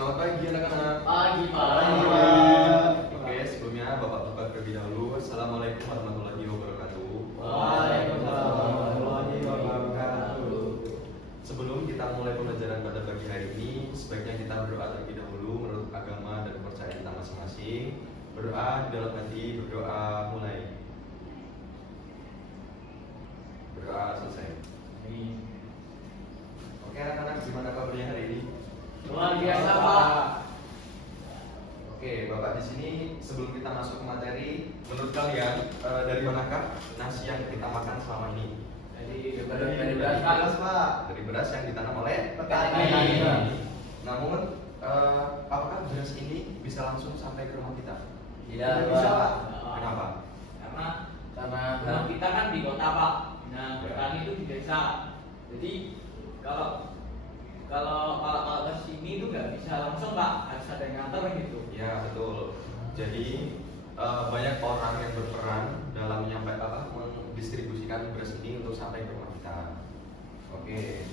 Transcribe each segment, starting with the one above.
Selamat pagi anak-anak. Pagi, Pak. Pagi, Pak. Oke, sebelumnya Bapak-bapak terlebih dahulu. Assalamualaikum warahmatullahi wabarakatuh. Waalaikumsalam warahmatullahi wabarakatuh. Sebelum kita mulai pembelajaran pada pagi hari ini, sebaiknya kita berdoa terlebih dahulu menurut agama dan kepercayaan kita masing-masing. Berdoa di dalam hati, berdoa mulai. Berdoa selesai. Oke anak-anak, gimana kabarnya hari ini? Luar biasa, Pak. Oke, Bapak di sini sebelum kita masuk ke materi, menurut kalian dari manakah nasi yang kita makan selama ini? Dari beras, Pak. Dari beras yang ditanam oleh Petani. Namun, apakah beras ini bisa langsung sampai ke rumah kita? Tidak bisa, Pak. Pak. Kenapa? Karena rumah kita kan di kota, Pak. Nah, petani itu di desa. Jadi kalau ke sini itu nggak bisa langsung, Pak. Harus ada yang nganter gitu. Ya betul. Jadi banyak orang yang berperan dalam mendistribusikan beras ini untuk sampai ke rumah kita. Oke.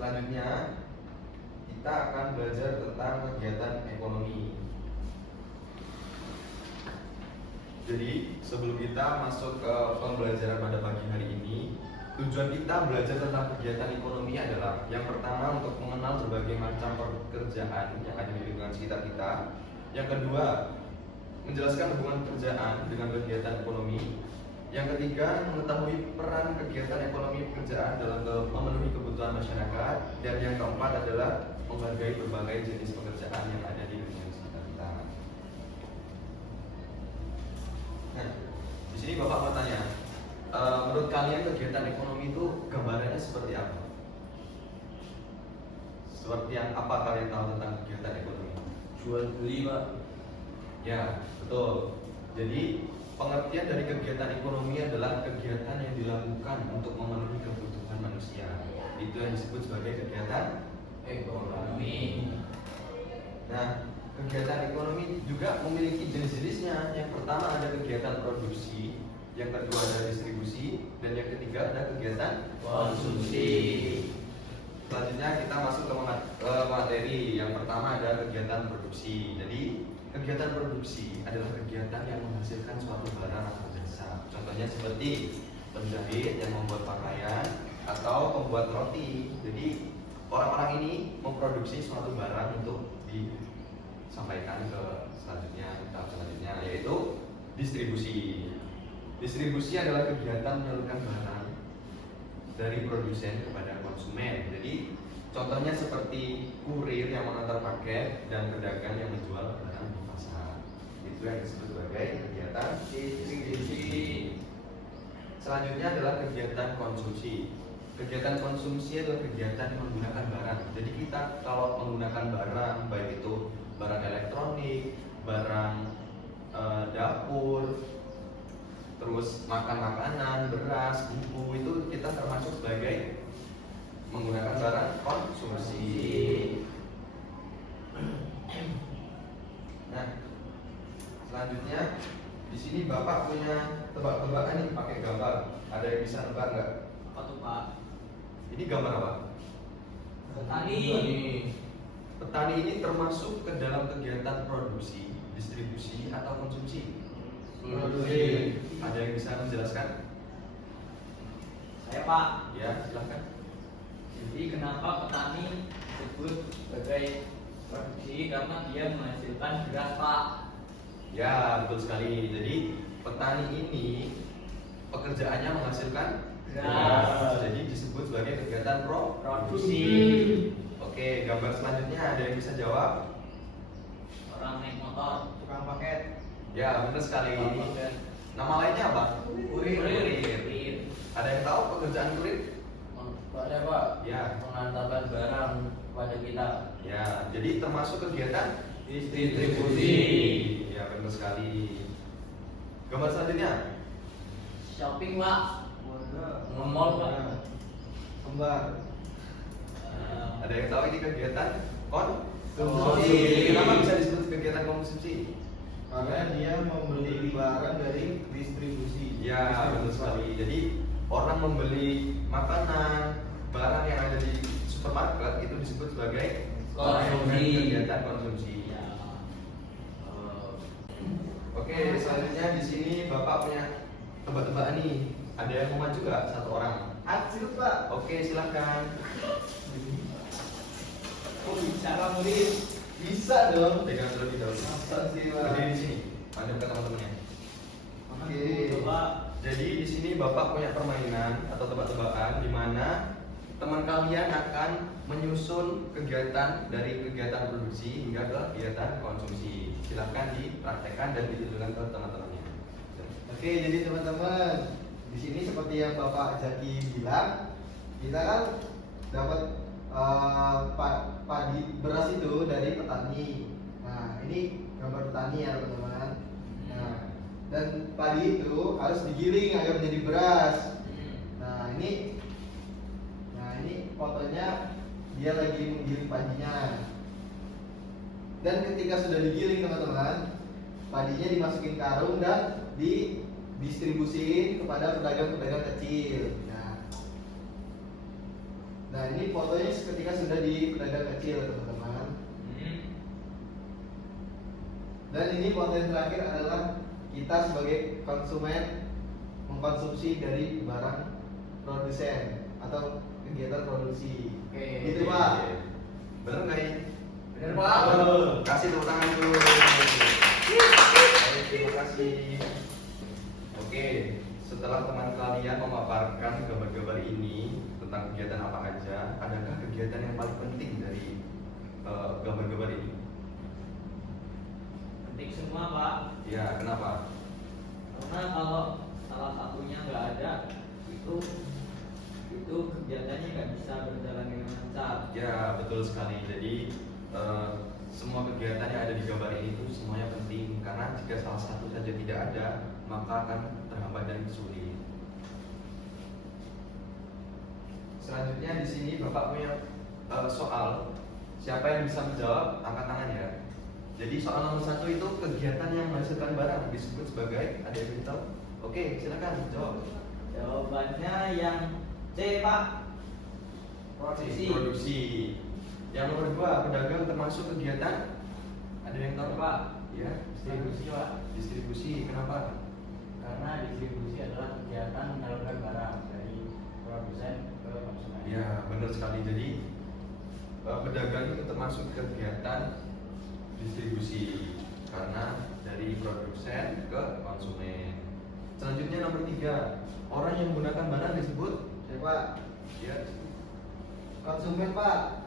Selanjutnya kita akan belajar tentang kegiatan ekonomi. Jadi sebelum kita masuk ke pembelajaran pada pagi hari ini, tujuan kita belajar tentang kegiatan ekonomi adalah yang pertama untuk mengenal berbagai macam pekerjaan yang ada di lingkungan sekitar kita. Yang kedua, menjelaskan hubungan pekerjaan dengan kegiatan ekonomi. Yang ketiga, mengetahui peran kegiatan ekonomi pekerjaan dalam memenuhi kebutuhan masyarakat. Dan yang keempat adalah menghargai berbagai jenis pekerjaan yang ada di lingkungan sekitar kita. Nah, di sini Bapak mau tanya, menurut kalian kegiatan ekonomi itu gambarannya seperti apa? Seperti yang apa kalian tahu tentang kegiatan ekonomi? Jual beli, Pak. Ya, betul. Jadi pengertian dari kegiatan ekonomi adalah kegiatan yang dilakukan untuk memenuhi kebutuhan manusia. Itu yang disebut sebagai kegiatan Ekonomi. Nah, kegiatan ekonomi juga memiliki jenis-jenisnya. Yang pertama ada kegiatan produksi, yang kedua ada distribusi, dan yang ketiga ada kegiatan Konsumsi. Selanjutnya kita masuk ke materi. Yang pertama ada kegiatan produksi. Jadi kegiatan produksi adalah kegiatan yang menghasilkan suatu barang atau jasa. Contohnya seperti penjahit yang membuat pakaian atau pembuat roti. Jadi orang-orang ini memproduksi suatu barang untuk disampaikan ke tahap selanjutnya, yaitu distribusi. Distribusi adalah kegiatan menyalurkan barang dari produsen kepada konsumen. Jadi contohnya seperti kurir yang mengantar paket dan pedagang yang menjual barang di pasar. Itu yang disebut sebagai kegiatan distribusi. Selanjutnya adalah kegiatan konsumsi. Kegiatan konsumsi adalah kegiatan yang menggunakan barang. Jadi kita kalau menggunakan barang, baik itu barang elektronik, barang dapur, terus makan makanan, beras, buku, itu kita termasuk sebagai menggunakan barang konsumsi. Nah, selanjutnya di sini Bapak punya tebak-tebakan nih pakai gambar. Ada yang bisa nebak nggak? Apa tuh, Pak? Ini gambar apa? Petani. Petani ini termasuk ke dalam kegiatan produksi, distribusi, atau konsumsi? Produksi. Ada yang bisa menjelaskan? Saya, Pak. Ya, silahkan. Jadi kenapa petani disebut sebagai produksi? Karena dia menghasilkan beras, Pak. Ya, betul sekali. Jadi petani ini pekerjaannya menghasilkan beras. Jadi disebut sebagai kegiatan Produksi. Oke, gambar selanjutnya ada yang bisa jawab? Orang naik motor, tukang paket. Ya, benar sekali. Paket. Nama lainnya apa? Kurir. Ada yang tahu pekerjaan kurir? Ada, Pak. Ya. Mengantarkan barang kepada kita. Ya, jadi termasuk kegiatan Distribusi. Ya, benar sekali. Gambar selanjutnya. Shopping, Pak. Nge-mall, Pak. Kembar. Ada yang tahu ini kegiatan Konsumsi. Kenapa bisa disebut kegiatan konsumsi? Karena dia membeli barang dari distribusi. Ya, betul sekali. Jadi orang membeli makanan, barang yang ada di supermarket itu disebut sebagai dan konsumsi. Ya. Oke, selanjutnya di sini Bapak punya tebak-tebakan nih. Ada yang mau maju nggak? Satu orang. Acil Pak. Oke, silakan. Oh, bicara murid. Bisa dong. Pegang terlebih dahulu. Masa sih Pak? Berdiri di sini. Panggil ke teman-temannya. Oke. Coba. Jadi di sini Bapak punya permainan atau tebak-tebakan di mana teman kalian akan menyusun kegiatan dari kegiatan produksi hingga ke kegiatan konsumsi. Silakan dipraktekkan dan ditunjukkan ke teman-temannya. Oke, jadi teman-teman, di sini seperti yang Bapak Jaki bilang, kita kan dapat padi beras itu dari petani. Nah, ini gambar petani ya teman-teman. Nah, dan padi itu harus digiling agar menjadi beras. Nah, ini fotonya dia lagi menggiling padinya. Dan ketika sudah digiling teman-teman, padinya dimasukin karung dan didistribusiin kepada pedagang-pedagang kecil. Nah, ini fotonya ketika sudah di pedagang kecil teman-teman. Dan ini foto yang terakhir adalah kita sebagai konsumen mengkonsumsi dari barang produsen atau kegiatan produksi. Oke. Gitu Pak. Bener nggak ini? Bener, Pak. Kasih tepuk tangan dulu. Baik, terima kasih. Oke, setelah teman kalian memaparkan gambar-gambar ini tentang kegiatan apa aja, adakah kegiatan yang paling penting dari gambar-gambar ini? Penting semua, Pak. Ya, kenapa? Karena kalau salah satunya nggak ada, itu kegiatannya nggak bisa berjalan dengan lancar. Ya, betul sekali. Jadi semua kegiatan yang ada di gambar ini itu semuanya penting karena jika salah satu saja tidak ada, maka akan terhambat dan sulit. Selanjutnya di sini Bapak punya soal. Siapa yang bisa menjawab, angkat tangan ya. Jadi soal nomor 1 itu kegiatan yang menghasilkan barang disebut sebagai, ada yang tahu? Oke, silakan jawab. Jawabannya yang C, Pak. Produksi. Produksi. Yang nomor 2, pedagang termasuk kegiatan, ada yang tahu? Pak. Ya, Distribusi, Pak. distribusi. Kenapa? Karena distribusi adalah kegiatan menyalurkan barang dari produsen ke konsumen. Ya, benar sekali. Jadi pedagang itu termasuk kegiatan distribusi karena dari produsen ke konsumen. Selanjutnya nomor 3, orang yang menggunakan barang disebut, Ya Pak. ya, Konsumen Pak.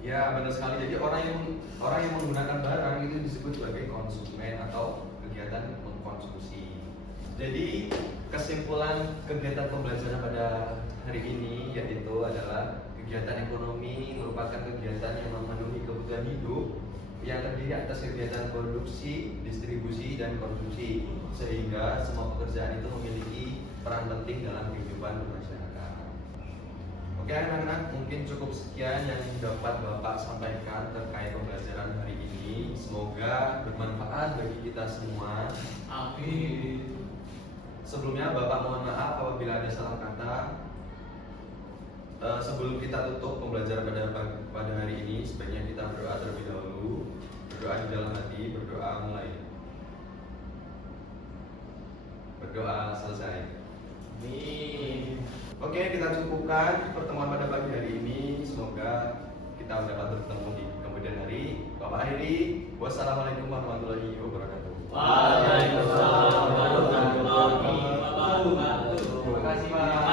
ya benar sekali. Jadi orang yang menggunakan barang itu disebut sebagai konsumen atau kegiatan mengkonsumsi. Jadi kesimpulan kegiatan pembelajaran pada hari ini yaitu adalah kegiatan ekonomi merupakan kegiatan yang memenuhi kebutuhan hidup yang terdiri atas kegiatan produksi, distribusi, dan konsumsi, sehingga semua pekerjaan itu memiliki peran penting dalam kehidupan bermasyarakat. Oke anak-anak, mungkin cukup sekian yang dapat Bapak sampaikan terkait pembelajaran hari ini. Semoga bermanfaat bagi kita semua. Amin. Sebelumnya Bapak mohon maaf apabila ada salah kata. Sebelum kita tutup pembelajaran pada hari ini, sebaiknya kita berdoa terlebih dahulu. Berdoa di dalam hati, berdoa mulai. Berdoa selesai. Amin. Oke, kita cukupkan pertemuan pada pagi hari ini. Semoga kita dapat bertemu di kemudian hari. Bapak akhiri. Wassalamualaikum warahmatullahi wabarakatuh. Waalaikumsalam warahmatullahi wabarakatuh. Terima kasih Pak.